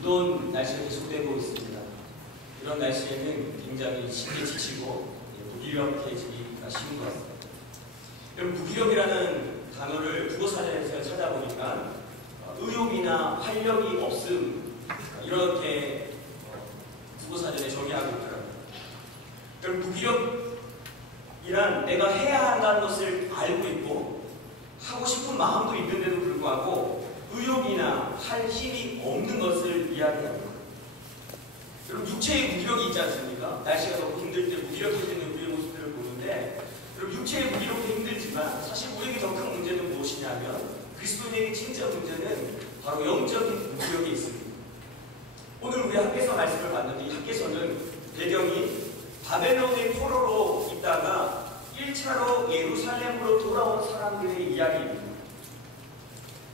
무더운 날씨가 계속되고 있습니다. 이런 날씨에는 굉장히 쉽게 지치고 무기력해지기가 쉬운 것 같습니다. 무기력이라는 단어를 국어사전에서 찾아보니까 의욕이나 활력이 없음 이렇게 국어사전에 정의하고 있더라고요. 무기력이란 내가 해야 한다는 것을 알고 있고 하고 싶은 마음도 있는데도 불구하고 의욕이나 할 힘이 없는 것을 이야기합니다. 여러분, 육체의 무기력이 있지 않습니까? 날씨가 너무 힘들 때 무기력해지는 우리의 모습들을 보는데, 여러분, 육체의 무기력도 힘들지만 사실 우리에게 더 큰 문제는 무엇이냐면 그리스도인에게 진짜 문제는 바로 영적인 무기력이 있습니다. 오늘 우리 학개서 말씀을 봤는데 이 학개서는 배경이 바벨론의 포로로 있다가 1차로 예루살렘으로 돌아온 사람들의 이야기입니다.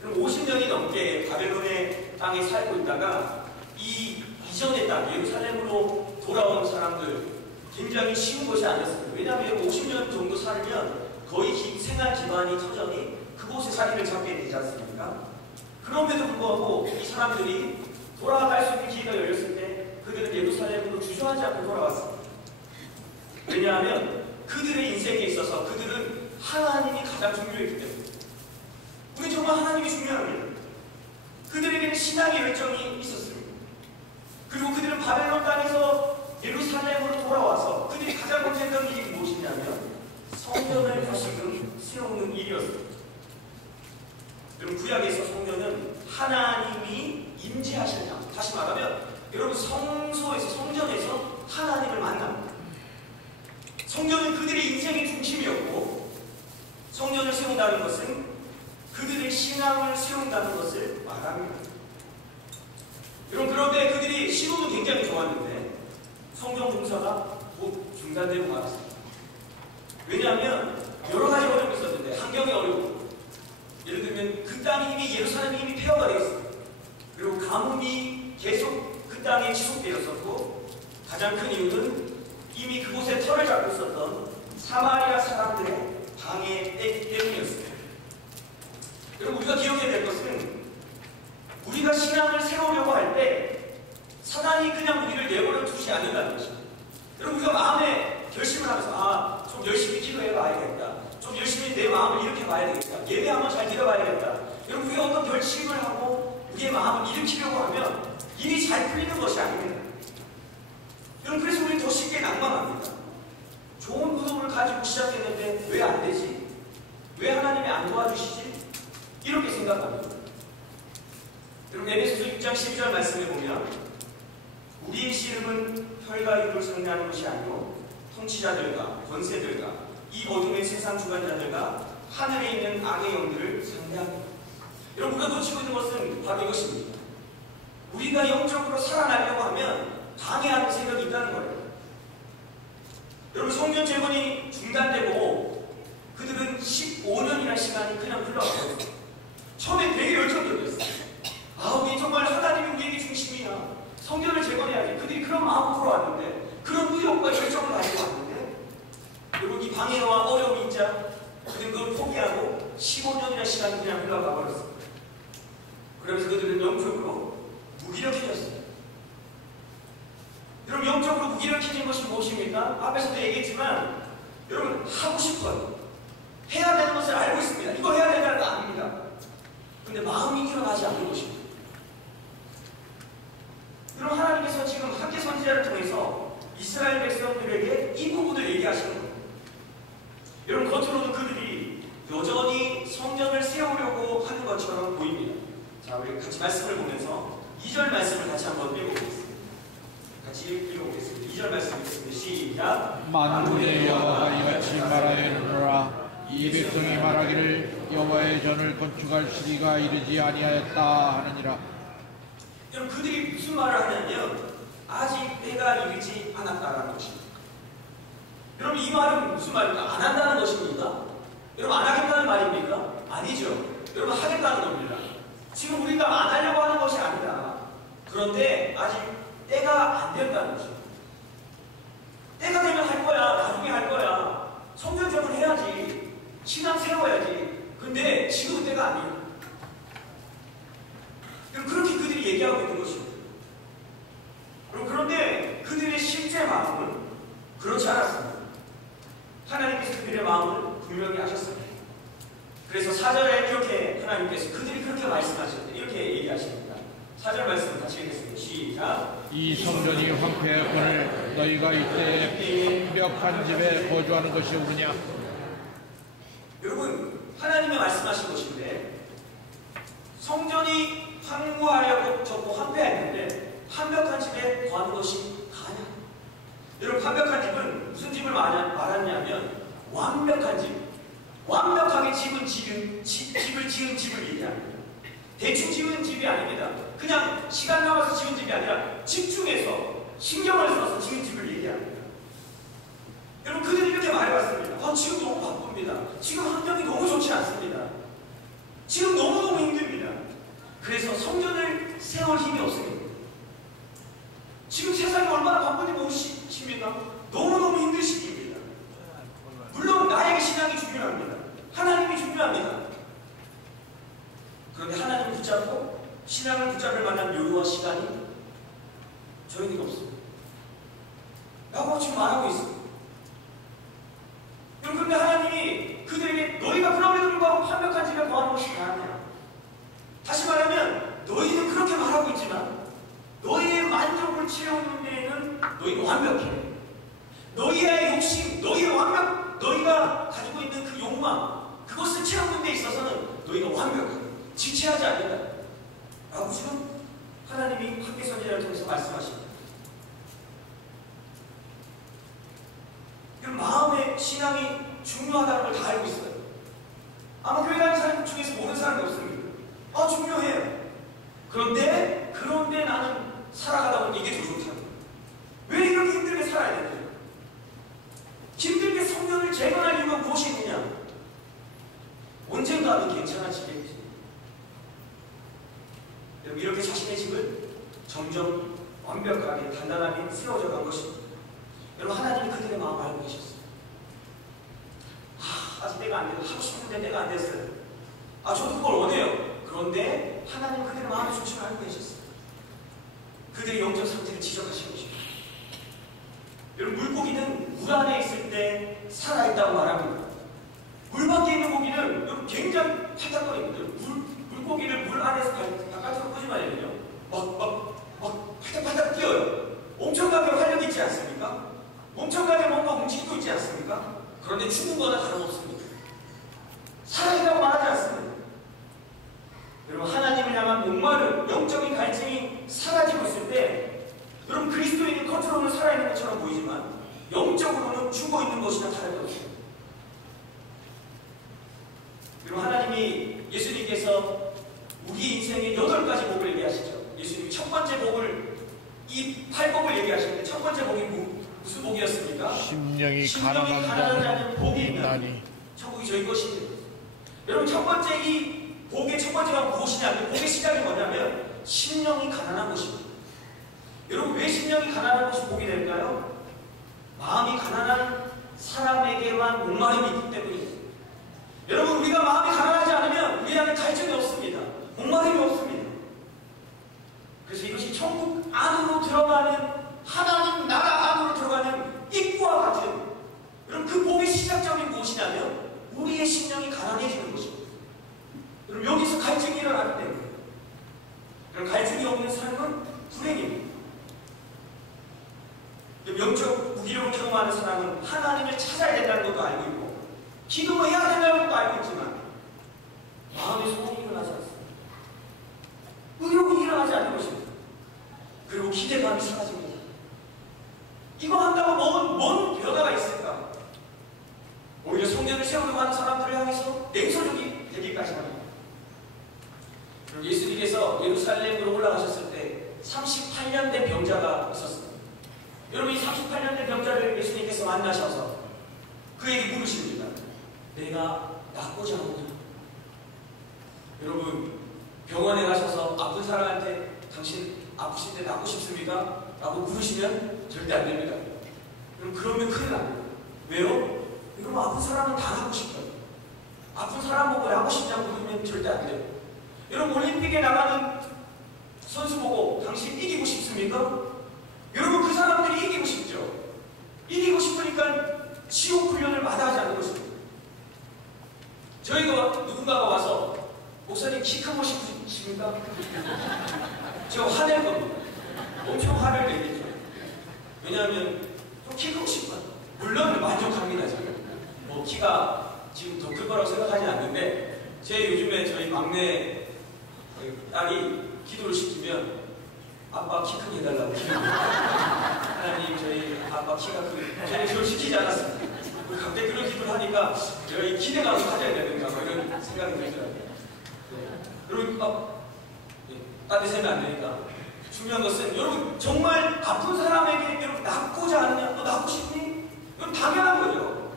그럼 50년이 넘게 바벨론의 땅에 살고 있다가 이 이전의 땅 예루살렘으로 돌아온 사람들 굉장히 쉬운 것이 아니었습니다. 왜냐하면 50년 정도 살면 거의 생활 기반이 터전이 그곳에 자리를 잡게 되지 않습니까? 그럼에도 불구하고 이 사람들이 돌아갈 수 있는 기회가 열렸을 때 그들은 예루살렘으로 주저하지 않고 돌아왔습니다. 왜냐하면 그들의 인생에 있어서 그들은 하나님이 가장 중요했기 때문에. 우리 정말 하나님이 중요합니다. 그들에게는 신앙의 열정이 있었습니다. 그리고 그들은 바벨론 땅에서 예루살렘으로 돌아와서 그들이 가장 먼저 했던 일이 무엇이냐면 성전을 다시금 세우는 일이었습니다. 여러분, 구약에서 성전은 하나님이 임재하시냐, 다시 말하면 여러분 성소에서 성전에서 하나님을 만납니다. 성전은 그들의 인생의 중심이었고 성전을 세운다는 것은 그들의 신앙을 세운다는 것을 말합니다. 여러분, 그런데 그들이 시도는 굉장히 좋았는데 성전 공사가 곧 중단되고 말았습니다. 왜냐하면 여러 가지 어려움이 있었는데 환경이 어렵고, 예를 들면 그 땅이 이미 예루살렘이 이미 폐허가 되었습니다. 그리고 가뭄이 계속 그 땅에 지속되었었고, 가장 큰 이유는 이미 그곳에 터를 잡고 있었던 사마리아 사람들의 방해 때문이었습니다. 여러분, 우리가 기억해야 될 것은 우리가 신앙을 세우려고 할 때 사단이 그냥 우리를 내버려 두지 않는다는 것입니다. 여러분, 우리가 마음에 결심을 하면서 좀 열심히 기도해 봐야겠다, 좀 열심히 내 마음을 이렇게 봐야 되겠다, 예배 한번 잘 드려봐야겠다. 여러분, 우리가 어떤 결심을 하고 우리의 마음을 일으키려고 하면 일이 잘 풀리는 것이 아닙니다. 여러분, 그래서 우리는 더 쉽게 낭망합니다. 좋은 무덤을 가지고 시작했는데 왜 안 되지? 왜 하나님이 안 도와주시지? 이렇게 생각합니다. 여러분, 에베소서 6장 12절 말씀에 보면 우리의 씨름은 혈과 육을 상대하는 것이 아니요 통치자들과 권세들과 이 어둠의 세상 주관자들과 하늘에 있는 악의 영들을 상대합니다. 여러분, 우리가 놓치고 있는 것은 바로 이것입니다. 우리가 영적으로 살아나려고 하면 방해하는 세력이 있다는 거예요. 여러분, 성전 재건이 중단되고 그들은 15년이라는 시간이 그냥 흘러가고 처음에 되게 열정적이었어요. 우리 정말 하나님이 우리에게 중심이야, 성전을 재건해야지. 그들이 그런 마음으로 왔는데, 그런 의욕과 열정을 가지고 왔는데, 여러분, 이 방해와 어려움이 있자 그들은 그걸 포기하고 15년이라는 시간이 그냥 흘러가 버렸습니다. 그러면서 그들은 영적으로 무기력해졌어요. 여러분, 영적으로 무기력해진 것이 무엇입니까? 앞에서도 얘기했지만 여러분, 하고 싶어요. 해야 되는 것을 알고 있습니다. 이거 해야 된다는 거 아닙니다. 근데 마음이 일어나지 않는 것입니다. 여러분, 하나님께서 지금 학개 선지자를 통해서 이스라엘 백성들에게 이 부분을 얘기하시는 거예요. 여러분, 겉으로는 그들이 여전히 성전을 세우려고 하는 것처럼 보입니다. 자, 우리 같이 말씀을 보면서 2절 말씀을 같이 한번 읽어보겠습니다. 같이 읽어보겠습니다. 2절 말씀 읽겠습니다. 시작. 만군의 여호와가 이같이 말하였노라. 이 백성이 말하기를 여호와의 전을 건축할 시기가 이르지 아니하였다 하느니라. 여러분, 그들이 무슨 말을 하냐면 아직 때가 이르지 않았다라는 것입니다. 여러분, 이 말은 무슨 말입니까? 안 한다는 것입니까? 여러분, 안 하겠다는 말입니까? 아니죠. 여러분, 하겠다는 겁니다. 지금 우리가 안 하려고 하는 것이 아니다. 그런데 아직 때가 안 되었다는 것입니다. 때가 되면 할 거야. 나중에 할 거야. 성전 재건 해야지. 신앙 세워야지. 근데 지금 때가 아니에요. 그렇게 그들이 얘기하고 있는 것입니다. 4절 말씀 같이 읽겠습니다. 시작. 이 성전이 황폐하거늘 너희가 이때 완벽한 집에 거주하는 것이 옳으냐. 여러분, 하나님이 말씀하신 것인데 성전이 황무하려고 황폐했는데 완벽한 집에 거하는 것이 가냐? 여러분, 완벽한 집은 무슨 집을 말하냐면 완벽한 집, 완벽하게 집을 지은 집을 얘기합니다. 대충 지은 집이 아닙니다. 그냥 시간 남아서 지은 집이 아니라 집중해서 신경을 써서 지은 집을 얘기합니다. 여러분, 그들이 이렇게 말해봤습니다. 지금 너무 바쁩니다. 지금 환경이 너무 좋지 않습니다. 지금 너무너무 힘듭니다. 그래서 성전을 세울 힘이 없습니다. 지금 세상이 얼마나 바쁜지 모르십니까? 너무너무 힘든 시기입니다. 물론 나에게 신앙이 중요합니다. 하나님이 중요합니다. 그런데 하나님을 붙잡고 신앙을 붙잡을 만한 여유와 시간이 저희는 없습니다. 라고 지금 말하고 있습니다. 그런데 하나님이 그들에게 너희가 그럼에도 불구하고 완벽한 집에 거하는 것이 나았냐? 다시 말하면 너희는 그렇게 말하고 있지만 너희의 만족을 채우는 데에는 너희는 완벽해. 너희의 욕심, 너희가 가지고 있는 그 욕망, 그것을 채우는 데 있어서는 너희가 완벽하게 지체하지 않는다. 라고 지금 하나님이 학계 선지자를 통해서 말씀하십니다. 마음의 신앙이 중요하다는 걸 다 알고 있어요. 아마 교회 다니는 사람 중에서 모르는 사람이 없습니다. 중요해요. 그런데 나는 살아가다 보니 이게 더 좋다는 거예요. 왜 이렇게 힘들게 살아야 되는지. 힘들게 성전을 재건할 이유가 무엇이 있느냐? 언젠가는 괜찮아지겠지. 여러분, 이렇게 자신의 집을 점점 완벽하게 단단하게 세워져 간 것입니다. 여러분, 하나님이 그들의 마음을 알고 계셨어요. 아직 때가 안 돼서 하고 싶은데 때가 안 됐어요. 저도 그걸 원해요. 그런데 하나님은 그들의 마음의 중심을 알고 계셨어요. 그들의 영적 상태를 지적하신 것입니다. 여러분, 물고기는 물 안에 있을 때 살아있다고 말합니다. 물 밖에 있는 고기는 여러분 굉장히 팔딱거립니다. 물고기를 물 안에서 바깥으로 끄집어내면요, 막 팔딱팔딱 뛰어요. 엄청나게 활력이 있지 않습니까? 엄청나게 뭔가 움직이고 있지 않습니까? 그런데 죽은 거나 다름없습니다. 살아있다고 말하지 않습니다. 여러분, 하나님을 향한 목마름, 영적인 갈증이 사라지고 있을 때 여러분, 그리스도인은 겉으로는 살아있는 것처럼 보이지만 영적으로는 죽어있는 것이나 다름이 없습니다. 여러분, 하나님이 예수님께서 우리 인생의 8가지 복을 얘기하시죠. 예수님이 첫 번째 복을, 이 8복을 얘기하시는데 첫 번째 복이 무슨 복이었습니까? 심령이 가난한 자는 복이 있나니 천국이 저희 것입니다. 여러분, 첫 번째 이 복의 첫 번째가 무엇이냐면, 복의 시작이 뭐냐면 심령이 가난한 것입니다. 여러분, 왜 심령이 가난한 것이 복이 될까요? 마음이 가난한 사람에게만 목마름이 있기 때문입니다. 여러분, 우리가 마음이 가난하지 않으면 우리 안에 갈증이 없습니다. 목마름이 없습니다. 그래서 이것이 천국 안으로 들어가는, 하나님 나라 안으로 들어가는 입구와 같은, 여러분, 그 복의 시작점이 무엇이냐면 우리의 심령이 가난해지는 것입니다. 여러분, 여기서 갈증이 일어나기 때문에. 그럼 갈증이 없는 삶은 불행입니다. 영적 무기력을 경험하는 사람은 하나님을 찾아야 된다는 것도 알고 있고 기도해야 된다는 것도 알고 있지만 마음의 소원이 일어나지 않습니다. 의욕이 일어나지 않는 것입니다. 그리고 기대감이 사라집니다. 이거 한다고 뭔 변화가 있을까? 오히려 성전을 세우려고 하는 사람들을 향해서 냉소적이 되기까지 합니다. 예수님께서 예루살렘으로 올라가셨을 때 38년 된 병자가 있었습니다. 여러분, 이 38년 된 병자를 예수님께서 만나셔서 그에게 물으십니다. 내가 낫고자 하느냐? 여러분, 병원에 가셔서 아픈 사람한테 당신 아프신데 낫고 싶습니까? 라고 물으시면 절대 안 됩니다. 그러면 큰일 납니다. 왜요? 여러분, 아픈 사람은 다 낫고 싶어요. 아픈 사람 보고 낫고 싶냐고 물으면 절대 안 돼요. 여러분, 올림픽에 나가는 선수 보고 당신 이기고 싶습니까? 여러분, 그 사람들이 이기고 싶죠. 이기고 싶으니까 지옥 훈련을 마다하지 않는 것입니다. 저희가 누군가가 와서 목사님 키 큰 거 싶으십니까? 제가 화낼 겁니다. 엄청 화를 내겠죠. 왜냐하면 좀 키 크고 싶어요. 물론 만족합니다. 저는 뭐 키가 지금 더 클 거라고 생각하지 않는데, 제 요즘에 저희 막내 딸이 기도를 시키면 아빠 키 크게 해달라고 기도합니다. 하나님 저희 아빠 키가 크게, 저는 그걸 시키지 않았습니다. 갑자기 그런 기도를 하니까 제가 이 기대감을 가져야 되는가 뭐 이런 생각이 들더라고요. 네. 여러분 딴데 세면 안 되니까 중요한 것은, 여러분 정말 아픈 사람에게 여러분 낫고자 하느냐? 너 낫고 싶니? 이건 당연한 거죠.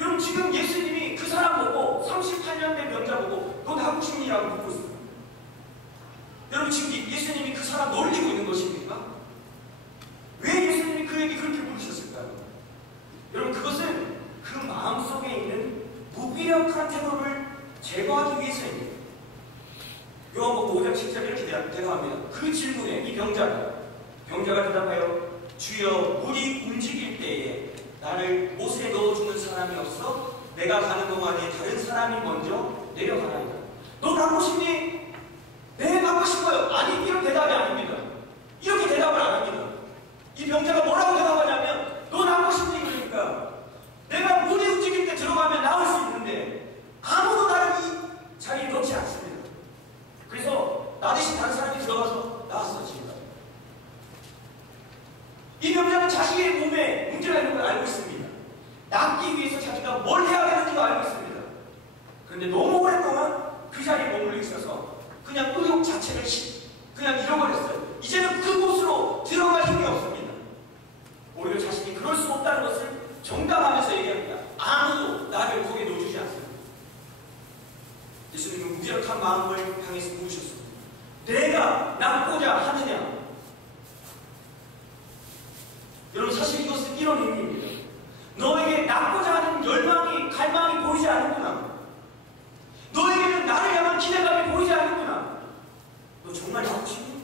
여러분 지금 예수님이 그 사람 보고 38년 된 병자 보고 너 낫고 싶니?라고 묻고 있어요. 여러분 지금 예수님이 그 사람 놀리고 있는 것입니까? 왜 예수님이 그에게 그렇게 부르셨을까요? 여러분 그것은 그 마음속에 있는 무기력한 태도를 제거하기 위해서입니다. 요한복음 5장 10절 이렇게 대답합니다. 그 질문에 이 병자가 대답하여 주여 물이 움직일 때에 나를 못에 넣어주는 사람이 없어 내가 가는 동안에 다른 사람이 먼저 내려가나이다. 너 낫고 싶니? 네, 낫고 싶어요. 아니, 이런 대답이 아닙니다. 이렇게 대답을 안 합니다. 이 병자가 뭐라고 대답하냐면 너 낫고 싶니? 그러니까 내가 물이 움직일 때 들어가면 나올 수 있는데 아무도 나를 이 자리에 넣지 않습니다. 그래서 나 대신 다른 사람이 들어가서 나왔어. 지금 이 병자는 자신의 몸에 문제가 있는 걸 알고 있습니다. 낫기 위해서 자기가 뭘 해야 되는지도 알고 있습니다. 그런데 너무 오랫동안 그 자리에 머물러 있어서 그냥 의욕 자체를 그냥 잃어버렸어요. 이제는 그곳으로 들어갈 힘이 없습니다. 오히려 자신이 그럴 수 없다는 것을 정당하면서 얘기합니다. 아무도 나를 거기에 놓아주지 않습니다. 예수님은 무기력한 마음을 향해서 묻으셨습니다. 내가 낫고자 하느냐? 여러분 사실 이것은 이런 의미입니다. 너에게 낫고자 하는 열망이, 갈망이 보이지 않는구나. 너에게는 나를 향한 기대감이 보이지 않는구나. 너 정말 낫고 싶니?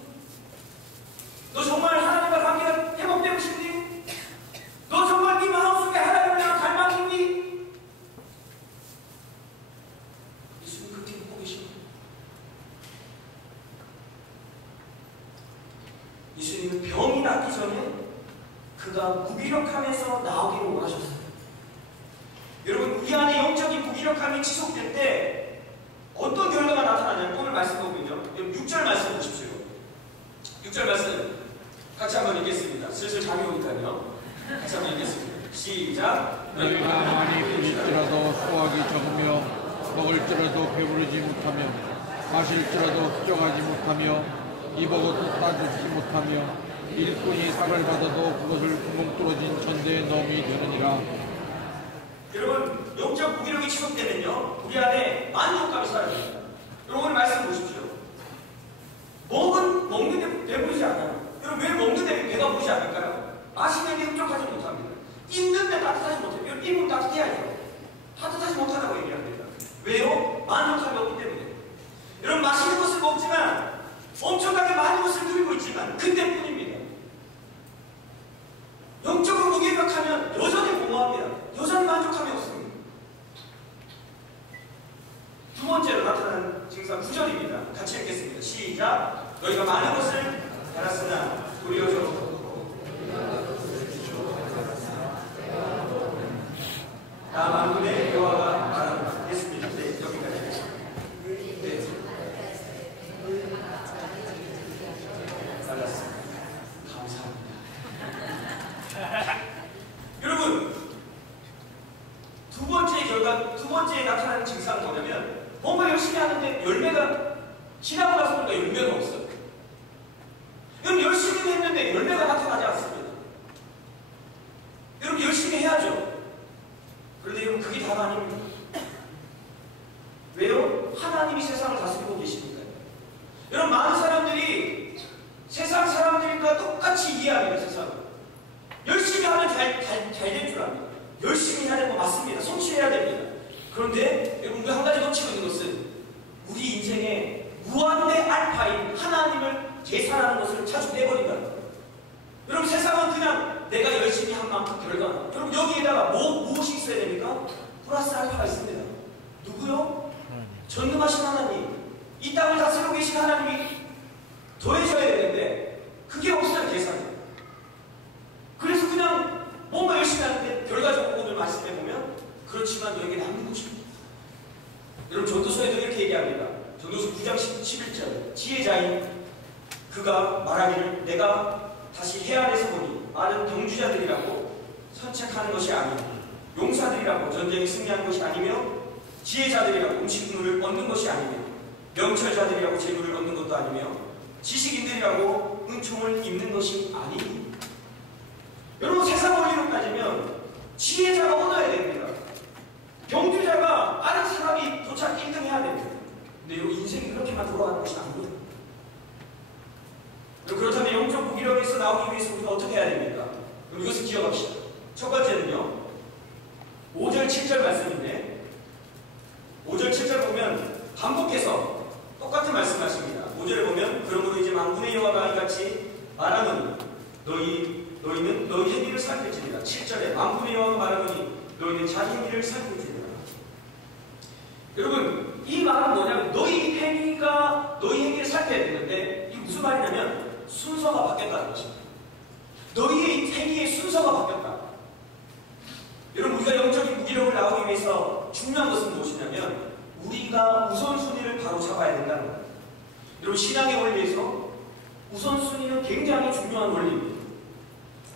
너 정말 하나님과 관계가 회복되고 싶니? 너 정말 네 마음속에 하나님을 향한 갈망이 있니? 예수님 그렇게 묻고 계십니다. 예수님은 병이 낫기 전에 그가 무기력함에서 나오기를 원하셨어요. 여러분 우리 안에 영적인 무기력함이 지속될 때 어떤 결과가 나타나냐면 오늘 말씀 보면요. 6절 말씀 보십시오. 6절 말씀 같이 한번 읽겠습니다. 슬슬 잠이 오니까요. 같이 한번 읽겠습니다. 시작. 너희가 많이 부릴지라도 수확이 적으며 먹을지라도 배부르지 못하며 마실지라도 흡족하지 못하며 입어도 따주지 못하며 일꾼이 쌀을 받아도 그것을 구멍 뚫어진 천대에 넣음이 되느니라. 여러분 영적 무기력이 지속되면요 우리 안에 만족감이 사라집니다. 여러분 말씀 보십시오. 먹는데 배부르지 않아요. 여러분 왜 먹는데 배가 부르지 않을까요? 마시는데 흡족하지 못합니다. 입는데 따뜻하지 못해요. 여러분 입은 따뜻해야죠. 따뜻하지 못하다고 얘기합니다. 왜요? 만족감이 없기 때문에. 여러분 맛있는 것을 먹지만 엄청나게 많은 것을 누리고 있지만 그때뿐입니다. 영적으로 무기력하면 여전히 공허합니다. 여전히 만족함이 없습니다. 두 번째로 나타나는 증상 9절입니다. 같이 읽겠습니다. 시작. 너희가 많은 것을 알았으나 도리어 나 만군의 여호와가 말한다. 됐습니다. 네, 여기까지. 네. 알았습니다. 감사합니다. 여러분, 두 번째 나타나는 증상은 뭐냐면, 뭔가 열심히 하는데 열매가, 지나고 나서 보니까 열매가 없어요. 여러분, 열심히 했는데 열매가 나타나지 않습니다. 여러분, 열심히 해야죠. 그런데 여러분, 그게 다가 아닙니다. 왜요? 하나님이 세상을 다스리고 계시니까요. 여러분, 많은 사람들이 세상 사람들과 똑같이 이해합니다, 세상을. 열심히 하면 잘 될 줄 압니다. 열심히 해야 되는 거 맞습니다. 성취해야 됩니다. 그런데 여러분 한 가지 놓치고 있는 것은 우리 인생의 무한대 알파인 하나님을 계산하는 것을 자주 빼버린다. 여러분 세상은 그냥 내가 열심히 한 만큼 결과. 여러분 여기에다가 무엇이 있어야 됩니까? 플러스 알파가 있습니다. 누구요? 전능하신 하나님. 이 땅을 다스리고 계신 하나님이 더 그가 말하기를 내가 다시 해안에서 보니 많은 경주자들이라고 선책하는 것이 아니며 용사들이라고 전쟁에 승리하는 것이 아니며 지혜자들이라고 음식물을 얻는 것이 아니며 명철자들이라고 재물을 얻는 것도 아니며 지식인들이라고 은총을 입는 것이 아니니. 여러분, 세상 원리로 따지면 지혜자가 얻어야 됩니다. 경주자가 아는 사람이 도착 1등 해야 됩니다. 근데 여러분, 인생이 그렇게만 돌아가는 것이 아니에요. 그렇다면 영적 무기력에서 나오기 위해서 우리가 어떻게 해야 됩니까? 그럼 이것을 기억합시다. 첫 번째는요, 5절 7절 말씀인데 5절 7절 보면 반복해서 똑같은 말씀하십니다. 5절에 보면 그러므로 이제 만군의 여호와가 이같이 말하노니 너희는 너희 행위를 살필지니라. 7절에 만군의 여호와가 말하노니 너희는 자기 행위를 살필지니라. 여러분, 이 말은 뭐냐면 너희 행위를 살펴야 되는데 이게 무슨 말이냐면 순서가 바뀌었다는 것입니다. 너희의 행위의 순서가 바뀌었다. 여러분, 우리가 영적인 무기력을 나오기 위해서 중요한 것은 무엇이냐면 우리가 우선순위를 바로 잡아야 된다는 거예요. 여러분, 신앙의 원리에서 우선순위는 굉장히 중요한 원리입니다.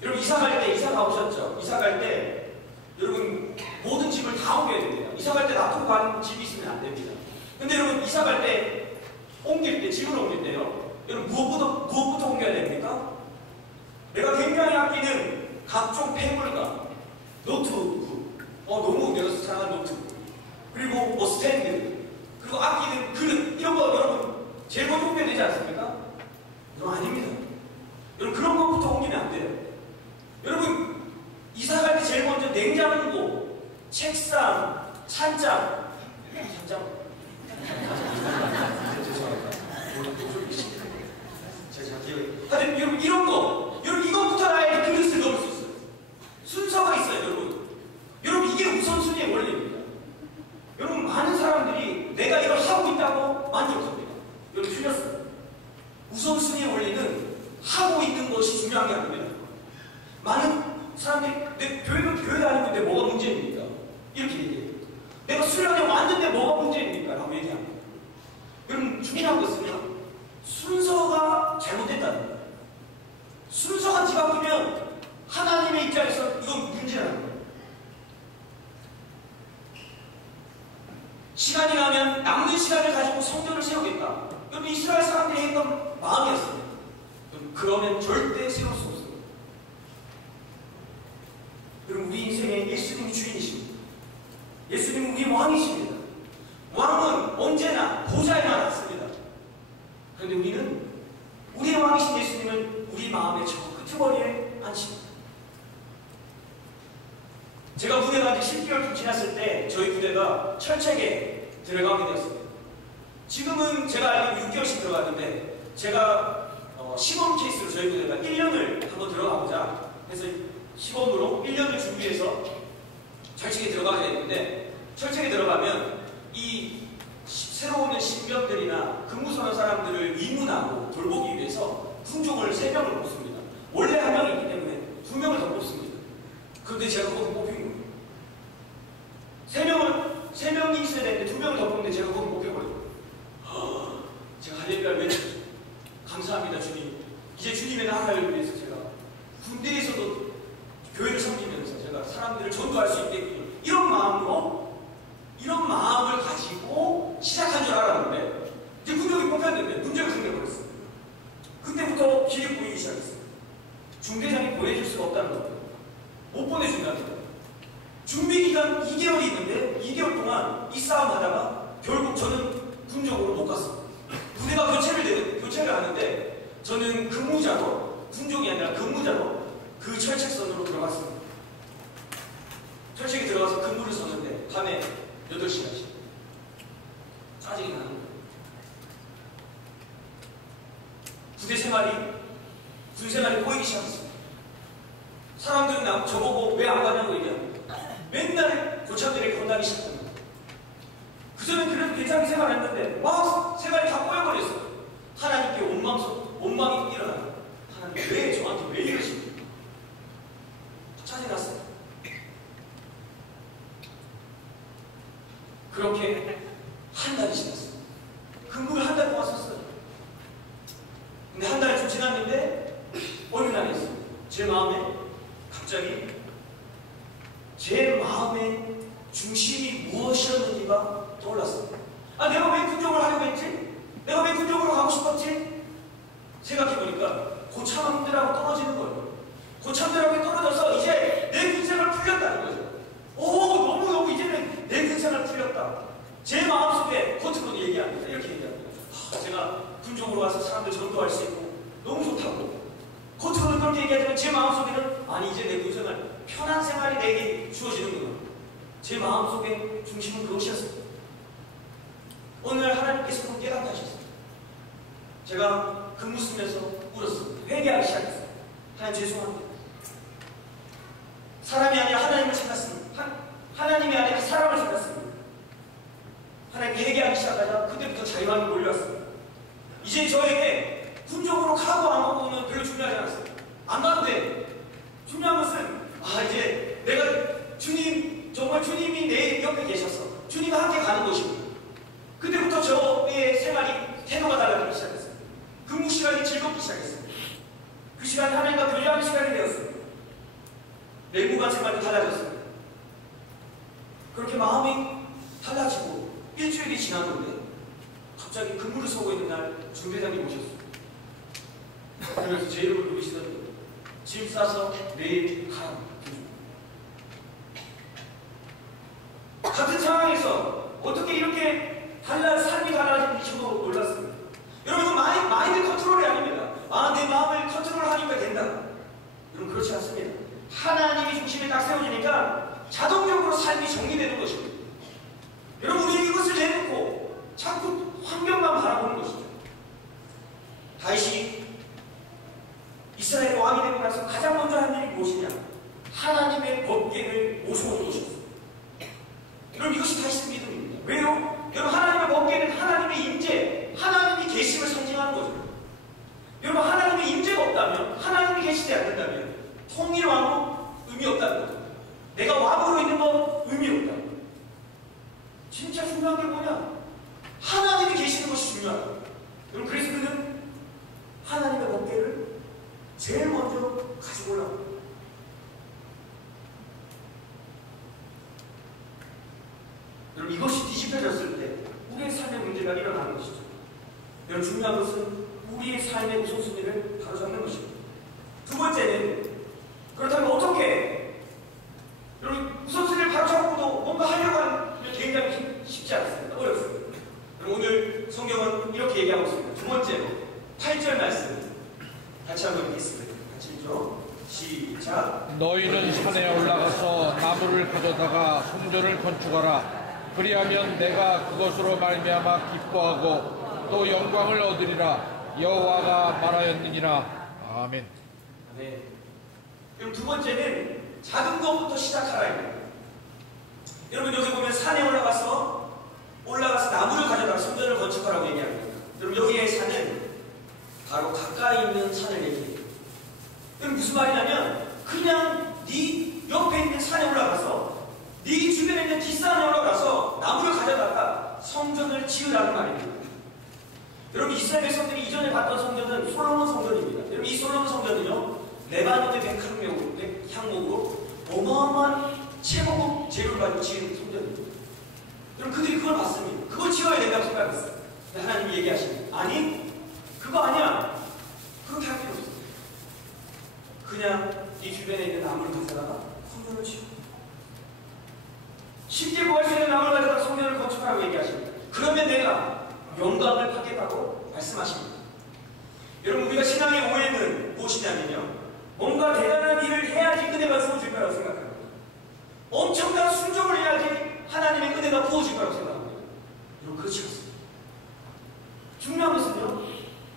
여러분, 이사 갈 때 이사 가보셨죠? 이사 갈 때 여러분 모든 집을 다 옮겨야 됩니다. 이사 갈 때 놔두고 가는 집이 있으면 안 됩니다. 근데 여러분, 이사 갈 때 옮길 때, 집을 옮길 때요, 여러분 무엇부터 옮겨야 됩니까? 내가 굉장히 아끼는 각종 폐물과 노트북, 너무 내가 사랑하는 노트북, 그리고 뭐 스탠드, 그리고 아끼는 그릇, 이런 거 여러분 제일 먼저 옮겨야 되지 않습니까? 여러분, 아닙니다. 여러분, 그런 것부터 옮기면 안 돼요. 여러분, 이사 갈 때 제일 먼저 냉장고, 책상, 찬장, 하여튼 여러분, 이런 거, 여러분 이것부터 나야 그릇을 넣을 수 있어요. 순서가 있어요, 여러분. 여러분, 이게 우선순위의 원리입니다. 여러분, 많은 사람들이 내가 이걸 하고 있다고 만족합니다. 여러분, 틀렸어요. 우선순위의 원리는 하고 있는 것이 중요한 게 아닙니다. 많은 사람들이 내 교회 다니는데 뭐가 문제입니까? 이렇게 얘기해요. 내가 수련회 왔는데 뭐가 문제입니까? 라고 얘기합니다. 여러분, 중요한 것은요, 순서가 잘못됐다는 거예요. 순서가 뒤바뀌면 하나님의 입장에서 이건 문제라는 거예요. 시간이 나면 남는 시간을 가지고 성전을 세우겠다. 여러분, 이스라엘 사람들이 했던 마음이었습니다. 그러면 절대 세울 수 없습니다. 여러분, 우리 인생에 예수님이 주인이십니다. 예수님은 우리 왕이십니다. 왕은 언제나 보좌에만 앉습니다. 그런데 우리는 우리의 왕이신 예수님을 우리 마음의 저 끄트머리에 앉힙니다. 제가 부대가 이제 10개월 좀 지났을 때 저희 부대가 철책에 들어가게 되었습니다. 지금은 제가 알기로 6개월씩 들어갔는데 제가 시범 케이스로 저희 부대가 1년을 한번 들어가보자 해서 시범으로 1년을 준비해서 철책에 들어가게 됐는데, 철책에 들어가면 이 새로 오는 신병들이나 근무선언 사람들을 위문하고 돌보기 위해서 군종을 3명을 뽑습니다. 원래 1명이 있기 때문에 2명을 더 뽑습니다. 그런데 제가 거기 뽑힌 거예요. 3명이 있어야 되는데 2명을 더 뽑는데 제가 거기 뽑혀버려요. 제가 할렐루야를 외쳤죠. 감사합니다, 주님. 이제 주님의 나라를 위해서 제가 군대에서도 교회를 섬기면서 제가 사람들을 전도할 수 있겠군요. 이런 마음을 가지고 시작한 줄 알았는데 이제 군역이 뽑혔는데 문제가 생겨버렸어요. 그때부터 길이 보이기 시작했어요. 중대장이 보내줄 수가 없다는 거예요. 못 보내준다는 거예요. 준비기간 2개월이 있는데 2개월 동안 이 싸움 하다가 결국 저는 군적으로 못 갔어요. 부대가 교체를 하는데 저는 근무자로, 군종이 아니라 근무자로 그 철책선으로 들어갔습니다. 철책에 들어가서 근무를 섰는데 밤에 8시간씩 짜증이 나는 거예요. 군 생활이 꼬이기 시작했어요. 사람들은 저보고 왜 안 가냐고 얘기합니다. 맨날 고참들에게 혼나기 시작합니다. 그전엔 그래도 괜찮게 생활했는데 막 생활이 다 꼬여버렸어요. 하나님께 원망이 일어나요. 하나님, 왜 저한테 왜 이러십니까? 짜증났어요. 그렇게 한 달이 지났어요. 근무를 한 달 동안 썼어요. 근데 한 달 지났는데 어느 날 했어요. 제 마음에 갑자기 제 마음의 중심이 무엇이었는지가 떠올랐어요. 아, 내가 왜 군종을 하려고 했지? 내가 왜 군종으로 가고 싶었지? 생각해보니까 고참들하고 떨어지는 거예요. 고참들하고 떨어져서 이제 내 근생을 풀렸다는 거죠. 오, 너무너무 이제는 내 근생을 풀렸다. 제 마음속에 겉으로 얘기합니다. 이렇게 얘기합니다. 제가 군종으로 가서 사람들 전도할 수 있고 너무 좋다고. 겉으로는 그렇게 얘기하지만 제 마음속에는 아니 이제 내 군생활, 편한 생활이 내게 주어지는구나. 제 마음속에 중심은 그것이었습니다. 어느 날 하나님께서 그걸 깨닫게 하셨어요. 제가 근무 쓰면서 울었습니다. 회개하기 시작했어요. 하나님 죄송합니다. 사람이 아니라 하나님을 찾았습니다. 하나님이 아니라 사람을 찾았습니다. 하나님 회개하기 시작하자 그때부터 자유함이 몰려왔습니다. 이제 저에게 군종으로 가고 안 가고는 별로 중요하지 않았어요. 안 가도 돼. 중요한 것은 이제 내가 주님, 정말 주님이 내 옆에 계셔서 주님과 함께 가는 것입니다. 그때부터 저의 생활이 태도가 달라지기 시작했어요. 근무 시간이 즐겁기 시작했어요. 그 시간이 하나님과 교제하는 시간이 되었어요. 내무관 생활도 달라졌습니다. 그렇게 마음이 달라지고 일주일이 지났는데 갑자기 근무를 서고 있는 날 중대장님 오셨어요. 그래서 제 이름을 부르시더니 짐 싸서 내일 가라. 같은 상황에서 어떻게 이렇게 삶이 달라지는지 저도 놀랐습니다. 여러분, 마인드 컨트롤이 아닙니다. 내 마음을 컨트롤하니까 된다. 여러분, 그렇지 않습니다. 하나님이 중심에 딱 세워지니까 자동적으로 삶이 정리되는 것입니다. 여러분, 우리 이것을 내놓고 자꾸 환경만 바라보는 것이죠. 다윗이 이스라엘 왕이 되고 나서 가장 먼저 한 일이 무엇이냐? 하나님의 법궤를 모셔오는 것이었어요. 여러분, 이것이 다윗의 믿음입니다. 왜요? 여러분, 하나님의 법궤는 하나님의 임재, 하나님이 계심을 상징하는 거죠. 여러분, 하나님의 임재가 없다면, 하나님이 계시지 않는다면 통일 왕은 의미 없다는 거죠. 내가 왕으로 있는 건 의미 없다. 진짜 중요한 게 뭐냐? 하나님이 계시는 것이 중요하다. 여러분, 그래서 그는 하나님의 법궤를 제일 먼저 가지고 올라옵니다. 여러분, 이것이 뒤집혀졌을 때 우리의 삶의 문제가 일어나는 것이죠. 여러분, 중요한 것은 우리의 삶의 우선순위를 바로잡는 것입니다. 두 번째는, 그렇다면 어떻게 여러분 우선순위를 바로잡고도 뭔가 하려고 하는 게 굉장히 쉽지 않습니다. 어렵습니다. 여러분, 오늘 성경은 이렇게 얘기하고 있습니다. 두 번째로 8절 말씀 같이 한번 읽겠습니다. 같이 읽죠. 시작. 너희는 산에 올라가서 나무를 가져다가 성전을 건축하라. 그리하면 내가 그것으로 말미암아 기뻐하고 또 영광을 얻으리라. 여호와가 말하였느니라. 아멘. 네. 그럼 두 번째는 작은 것부터 시작하라입니다. 여러분, 여기 보면 산에 올라가서 나무를 가져다가 성전을 건축하라고 얘기합니다. 여러분, 여기의 산은 바로 가까이 있는 산을 얘기해요. 여러분, 무슨 말이냐면 그냥 네 옆에 있는 산에 올라가서 네 주변에 있는 뒷산에 올라가서 나무를 가져다가 성전을 지으라는 말입니다. 여러분, 이스라엘 백성들이 이전에 봤던 성전은 솔로몬 성전입니다. 여러분, 이 솔로몬 성전은요, 레바논의 백향목으로 어마어마한 최고급 재료를 가지고 지은 성전입니다. 여러분, 그들이 그걸 봤습니다. 그걸 지어야 된다고 생각했어요. 근데 하나님이 얘기하십니다. 아니, 그거 아니야. 그렇게 할 필요 없어. 그냥 이 주변에 있는 나무를 가져다가 성전을 지어. 쉽게 구할 수 있는 나무를 가져다가 성전을 건축하라고 얘기하십니다. 그러면 내가 영광을 받겠다고 말씀하십니다. 여러분, 우리가 신앙의 오해는 무엇이냐면요, 뭔가 대단한 일을 해야지 은혜가 부어질 거라고 생각합니다. 엄청난 순종을 해야지 하나님의 은혜가 부어질 거라고 생각합니다. 여러분, 그렇지 않습니다. 중요한 것은요,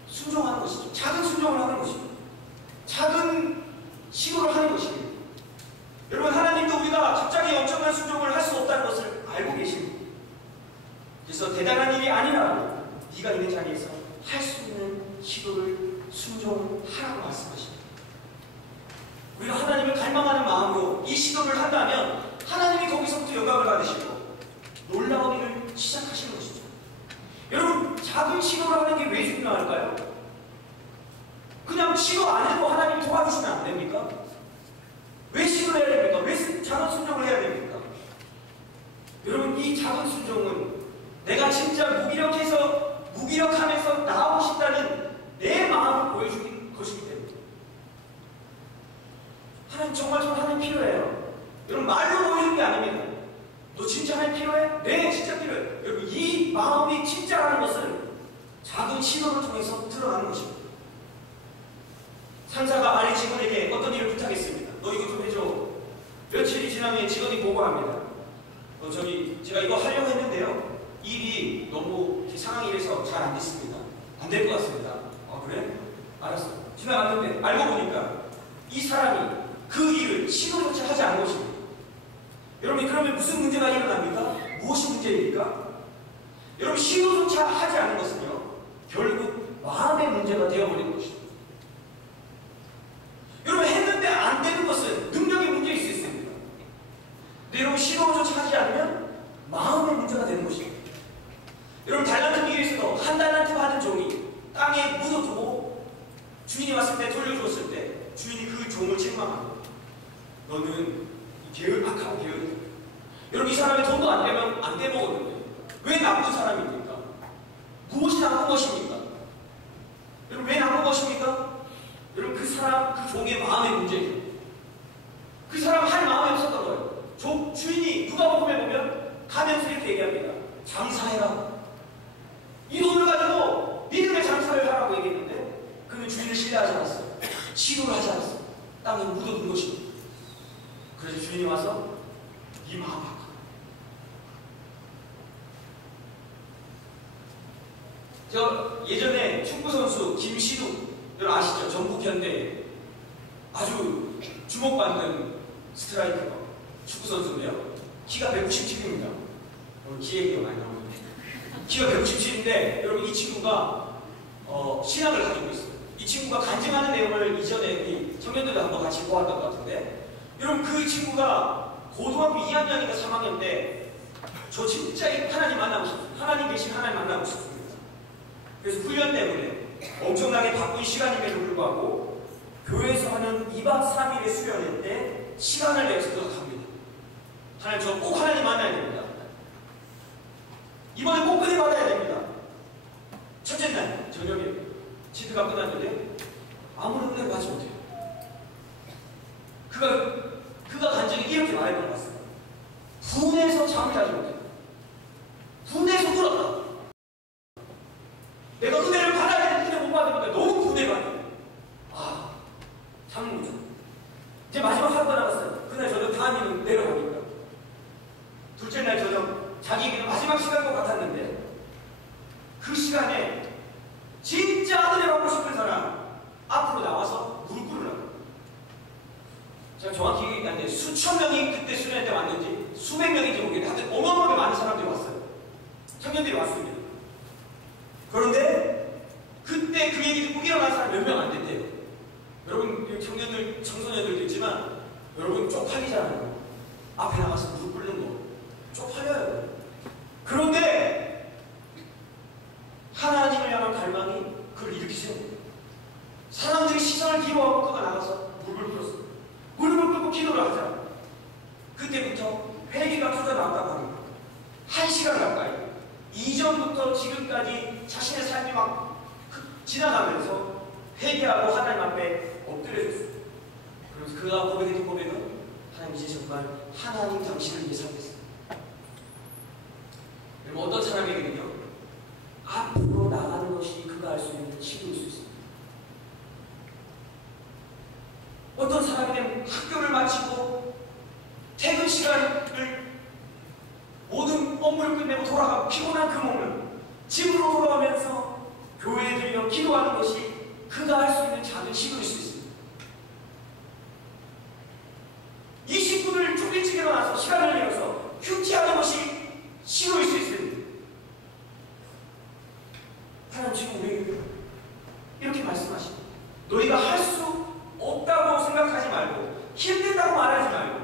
순종하는 것이죠. 작은 순종을 하는 것입니다. 작은 시도를 하는 것입니다. 여러분, 하나님도 우리가 갑자기 엄청난 순종을 할 수 없다는 것을 알고 계십니다. 그래서 대단한 일이 아니라도 네가 있는 자리에서 할 수 있는 시도를 순종하라고 말씀하십니다. 우리가 하나님을 갈망하는 마음으로 이 시도를 한다면 하나님이 거기서부터 영광을 받으시고 놀라운 일을 시작하시는 것이죠. 여러분, 작은 시도를 하는 게 왜 중요할까요? 그냥 그냥 시도 안 해도 하나님이 도와주시면 안 됩니까? 왜 시도를 해야 됩니까? 왜 작은 순종을 해야 됩니까? 여러분, 이 작은 순종은 내가 진짜 무기력하면서 나오고 싶다는 내 마음을 보여주는 것이기 때문에 하나님, 정말 저는 하나님 필요해요. 여러분, 말로 보여주는 게 아닙니다. 너 진짜 하나님 필요해? 네, 진짜 필요해. 여러분, 이 마음이 진짜라는 것은 작은 시도를 통해서 드러나는 것입니다. 상사가 아래 직원에게 어떤 일을 부탁했습니다. 너 이거 좀 해줘. 며칠이 지나면 직원이 보고합니다. 제가 이거 하려고 했는데요. 일이 너무 상황이 이래서 잘 안 됐습니다. 안 될 것 같습니다. 그래? 알았어. 지나갔는데 알고 보니까 이 사람이 그 일을 시도조차 하지 않은 것입니다. 여러분, 그러면 무슨 문제가 일어납니까? 무엇이 문제입니까? 여러분, 시도조차 하지 않은 것은요, 결국 마음의 문제가 되어버리는 것입니다. 여러분, 했는데 안 되는 것은 능력의 문제일 수 있습니다. 근데 여러분, 시도조차 하지 않으면 마음의 문제가 되는 것입니다. 여러분, 달란트 비유에서도 한 달란트 받은 종이 땅에 묻어두고 주인이 왔을 때, 돌려주었을 때 주인이 그 종을 책망합니다. 너는 악하고 게으르다. 여러분, 이 사람이 돈도 안 되면 안 떼먹었는데 왜 나쁜 사람입니까? 무엇이 나쁜 것입니까? 여러분, 왜 나쁜 것입니까? 여러분, 그 사람, 그 종의 마음의 문제죠. 그 사람 할 마음이 없었던 거예요. 주인이 누가복음에 보면 가면서 이렇게 얘기합니다. 장사해라. 이 돈을 가지고 믿음의 장사를 하라고 얘기했는데 그는 주인을 신뢰하지 않았어요. 시도를 하지 않았어요. 땅에 묻어둔 것입니다. 그래서 주인이 와서 이 마음 바꿔. 저 예전에 축구선수 김시두, 여러분 아시죠? 전북현대 아주 주목받는 스트라이커 축구선수인데요. 키가 197입니다. 키 얘기가 많이 나오는데 키가 197인데 여러분, 이 친구가 신학을 가지고 있어요. 이 친구가 간증하는 내용을 이전에 우리 청년들도 한번 같이 보았던 것 같은데, 여러분, 그 친구가 고등학교 2학년인가 3학년 때 저 진짜 하나님 만나고 싶습니다. 하나님 계신 하나님 만나고 싶습니다. 그래서 훈련 때문에 엄청나게 바쁜 시간임에도 불구하고 교회에서 하는 2박 3일의 수련회 때 시간을 내서 갑니다. 하나님, 저 꼭 하나님 만나야 됩니다. 이번에 꼭 은혜 받아야 됩니다. 첫째 날 저녁에 치트가 끝났는데 아무런 은혜를 받지 못해요. 그가 간증이 이렇게 말했던 것 같습니다. 분해서 잠을 자지 못해요. 분해서 울었다. 내가 은혜를 받아야 되는데 못 받으니까 너무 분해가. 잠을 못 자. 이제 마지막 학교 나갔어요. 그날 저녁 다음이는 내려가니까. 둘째 날 저녁 자기에게는 마지막 시간인 것 같았는데 그 시간에 진짜 은혜 받고 싶은 사람 앞으로 나와서 무릎 꿇으라고. 제가 정확히 얘기하는데 수천 명이 그때 수련회 때 왔는지 수백 명인지 모르겠는데 하여튼 어마어마하게 많은 사람들이 왔어요. 청년들이 왔습니다. 그런데 그때 그 얘기 듣고 일어난 사람 몇 명 안 됐대요. 여러분, 청년들, 청소년들도 있지만 여러분 쪽팔리잖아요. 앞에 나가서 무릎 꿇는 거 쪽팔려요. 그런데 하나님을 향한 갈망이 그걸 일으키세요. 사람들이 시선을 뒤로하고 그가 나가서 무릎을 꿇었어요. 무릎을 꿇고 기도를 하자. 그때부터 회개가 터져 나왔다고 합니다. 1시간 가까이 이전부터 지금까지 자신의 삶이 막 지나가면서 회개하고 하나님 앞에 엎드려졌어요. 그래서 그가 고백했던 고백은 하나님, 이제 정말 하나님 당신을 위해 살겠습니다. 그럼 어떤 사람에게는요, 앞으로 나가는 것이 그가 할 수 있는 치료일 수 있습니다. 어떤 사람에게는 학교를 마치고 퇴근 시간을 모든 업무를 끝내고 돌아가고 피곤한 그 몸을 집으로 돌아오면서 교회에 들려 기도하는 것이 그가 할 수 있는 작은 시도일 수 있습니다. 이 식구들 좀 일찍 일어나서 시간을 내어서 큐티하는 것이 시도일 수 있습니다. 하나님 지금 우리에게 이렇게 말씀하십니다. 너희가 할 수 없다고 생각하지 말고 힘들다고 말하지 말고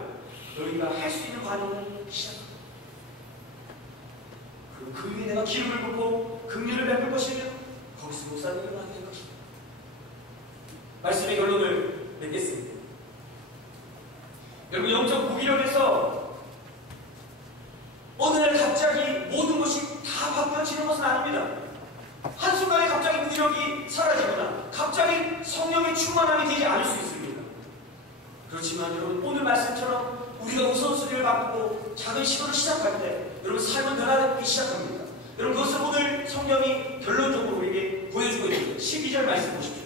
너희가 할 수 있는 반응을 시작합니다. 그리고 그 위에 내가 기름을 붓고 긍휼을 베풀 것이며 거기서 목사님을 만들 것입니다. 여러분, 영적 무기력에서 어느 날 갑자기 모든 것이 다 바뀌어지는 것은 아닙니다. 한순간에 갑자기 무기력이 사라지거나 갑자기 성령의 충만함이 되지 않을 수 있습니다. 그렇지만 여러분, 오늘 말씀처럼 우리가 우선순위를 바꾸고 작은 시도를 시작할 때 여러분, 삶은 변화되기 시작합니다. 여러분, 그것을 오늘 성경이 결론적으로 우리에게 보여주고 있습니다. 12절 말씀 보십시오.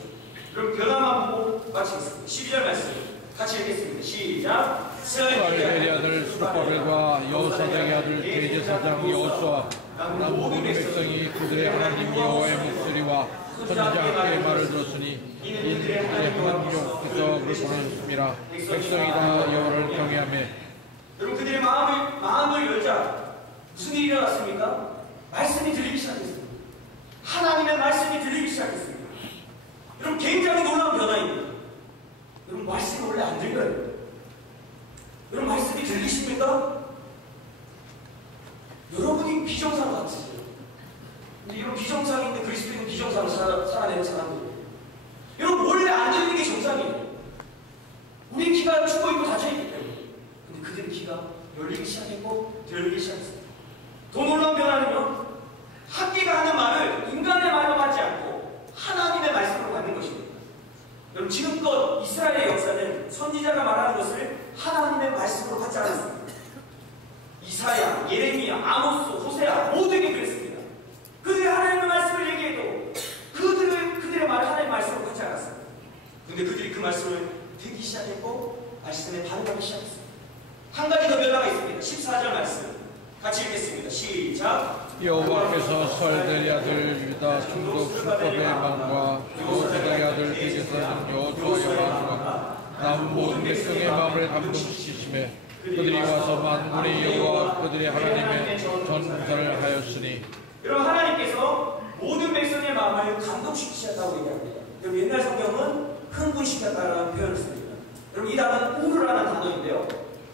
여러분, 변화만 보고 마치겠습니다. 12절 말씀 같이 읽겠습니다. 시작. 스알벨의 아들 스룹바벨과 여호사닥의 아들 대제사장 여호수아 모든 백성이 그들의 하나님 여호와의 목소리와 선지자의 말을 들었으니 이는 그들의 하나님께서 그렇게 하셨습니다. 백성이 다 여호와를 경외하며. 여러분, 그들의 마음을 열자 무슨 일이 일어났습니까? 말씀이 들리기 시작했습니다. 하나님의 말씀이 들리기 시작했습니다. 여러분, 굉장히 놀라운 변화입니다. 여러분, 말씀이 원래 안 들려요. 여러분, 말씀이 들리십니까? 여러분이 비정상 같으세요. 근데 이런 비정상인데 그리스도인은 비정상을 살아내는 사람들이에요. 여러분, 원래 안 들리는 게 정상이에요. 우리 귀가 죽어있고 닫혀있기 때문에. 근데 그들의 귀가 열리기 시작했고 들리기 시작했습니다. 더 놀라운 변화는요, 학기가 하는 말을 인간의 말로 받지 않고 하나님의 말씀으로 받는 것입니다. 여러분, 지금껏 이스라엘의 역사는 선지자가 말하는 것을 하나님의 말씀으로 받지 않았습니다. 이사야, 예레미야, 아모스, 호세아 모두에게 그랬습니다. 그들이 하나님의 말씀을 얘기해도 그들의 말을 하나님의 말씀으로 받지 않았습니다. 근데 그들이 그 말씀을 듣기 시작했고 말씀에 반응하기 시작했습니다. 한 가지 더 변화가 있습니다. 14절 말씀 같이 읽겠습니다. 시작. 여호와께서 스알벨의 아들 유다 총독 스룹바벨의 마음과 여호사닥의 아들 대제사장 여호수아의 마음과 남은 모든 백성의 마음을 감동시키시매 그들이 와서 만군의 여호와 그들의 하나님의 전사를 하였으니. 여러분, 하나님께서 모든 백성의 마음을 감동시키셨다고 얘기합니다. 여러분, 옛날 성경은 흥분시켰다라는 표현을 씁니다. 여러분, 이 단어는 우르라는 단어인데요,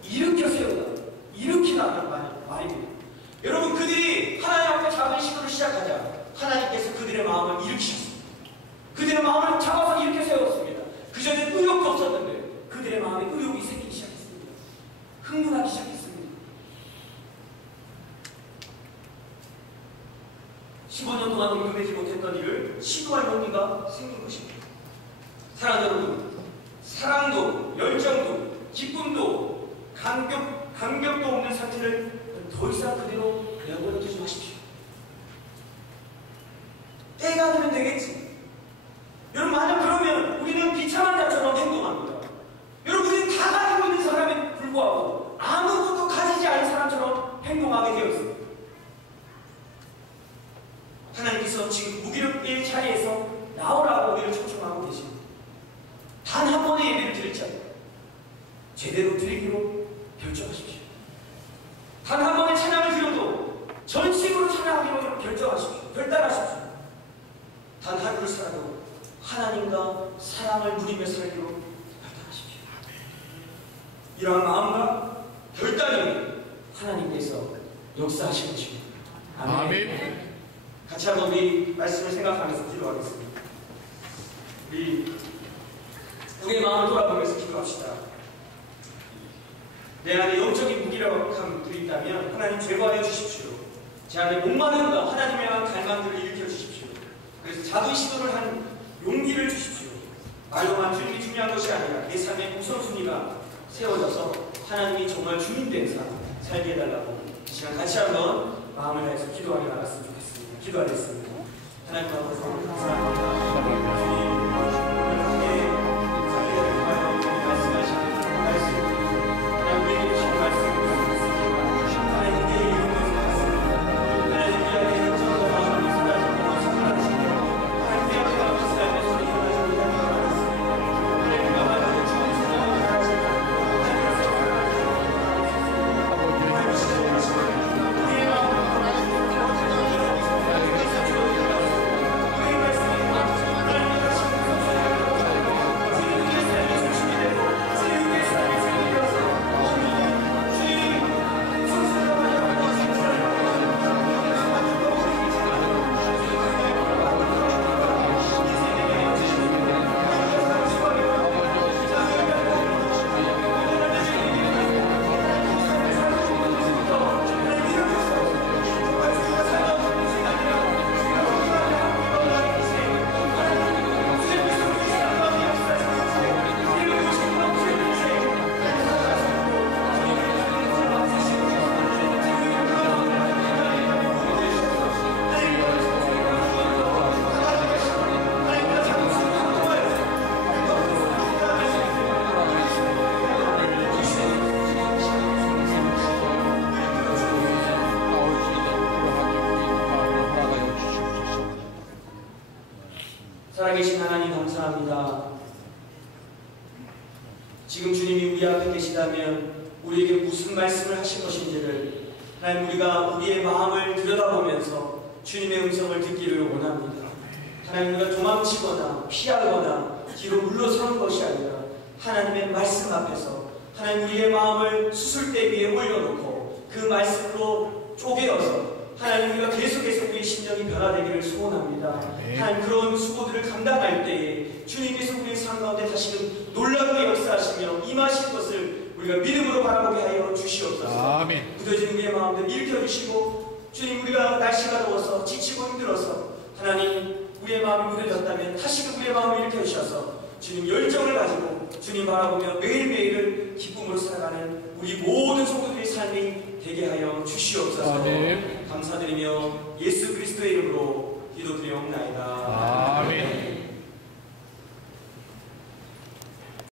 일으켜 세우다, 일으키다는 말입니다. 여러분, 그들이 하나님 앞에 작은 시도를 시작하자 하나님께서 그들의 마음을 일으키셨습니다. 그들의 마음을 잡아서 일으켜 세웠습니다. 그전에 의욕도 없었는데 그들의 마음에 의욕이 생기기 시작했습니다. 흥분하기 시작했습니다. 15년 동안 은근하지 못했던 일을 시도할 용기가 생긴 것입니다. 사랑하는 여러분, 사랑도 열정도 기쁨도 감격도 없는 상태를 더 이상 그대로 내버려 두지 마십시오. 때가 되면 되겠지. 여러분, 만약 그러면 우리는 비참한 자처럼 행동합니다. 여러분, 우리는 다 가지고 있는 사람에 불구하고 아무것도 가지지 않은 사람처럼 행동하게 되어 있습니다. 하나님께서 지금 무기력의 자리에서 나오라고 우리를 초청하고 계십니다. 단 한 번의 예배를 드렸잖아요. 제대로 드리기로 결정하십시오. 단 한 번의 찬양을 드려도 전심으로 찬양하기로 결정하십시오. 결단하십시오. 단 하루를 살아도 하나님과 사랑을 누리며 살기로 결단하십시오. 이러한 마음과 결단이 하나님께서 역사하실 것입니다. 아멘. 아멘. 같이 한번 우리 말씀을 생각하면서 기도하겠습니다. 우리의 마음을 돌아보면서 기도합시다. 내 안에 영적인 무기력함들이 있다면 하나님 제거하여 주십시오. 제 안에 목마름과 하나님에 대한 갈망들을 일으켜 주십시오. 그래서 작은 시도를 한 용기를 주십시오. 말로만 주님이 중요한 것이 아니라 내 삶의 우선순위가 세워져서 하나님이 정말 주인된 삶 살게 해달라고 이 시간 같이 한번 마음을 다해서 기도하게 나갔으면 좋겠습니다. 기도하겠습니다. 하나님 아버지 감사합니다. 원합니다. 지금 주님이 우리 앞에 계시다면 우리에게 무슨 말씀을 하실 것인지를 하나님 우리가 우리의 마음을 들여다보면서 주님의 음성을 듣기를 원합니다. 하나님 우리가 도망치거나 피하거나 뒤로 물러서는 것이 아니라 하나님의 말씀 앞에서 하나님 우리의 마음을 수술대 위에 올려놓고 그 말씀으로 쪼개어서 하나님 우리가 계속해서 우리의 심정이 변화되기를 소원합니다. 하나님 그런 수고들을 감당할 때에 주님께서 우리의 삶 가운데 다시금 놀랍게 역사하시며 임하실 것을 우리가 믿음으로 바라보게 하여 주시옵소서. 아멘. 굳어진 우리의 마음들 일으켜주시고 주님 우리가 날씨가 더워서 지치고 힘들어서 하나님 우리의 마음이 무뎌졌다면 다시금 우리의 마음을 일으켜주셔서 주님 열정을 가지고 주님 바라보며 매일매일을 기쁨으로 살아가는 우리 모든 성도들의 삶이 되게 하여 주시옵소서. 아멘. 감사드리며 예수 그리스도의 이름으로 기도드리옵나이다.